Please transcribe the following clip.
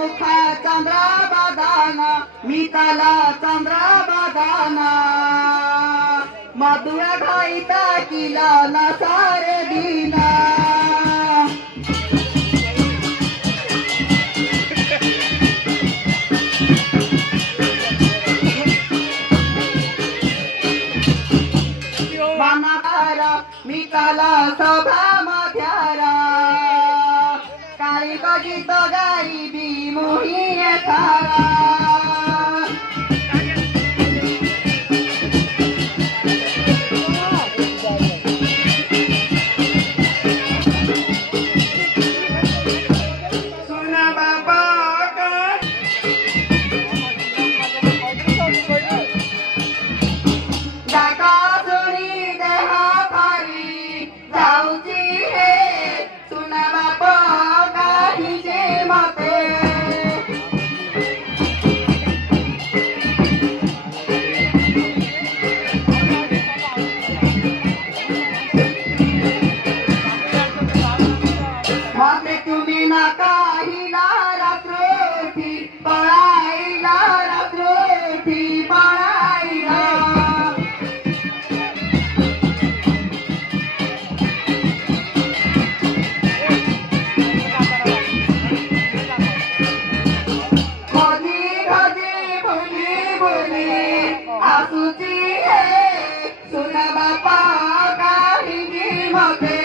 मुखा चंद्रा बदाना मिताला चंद्रा बदाना मधुरा घाईता किला ना सारे दीना मनारा मिताला सभा मध्यारा काळी बघित गायबी मोही थारा तुम्ही ना काहीला रात्रोठी पळायला रात्रोठी पळायला कधी कधी बोली बोली आसूची हे सुन बापा काही मते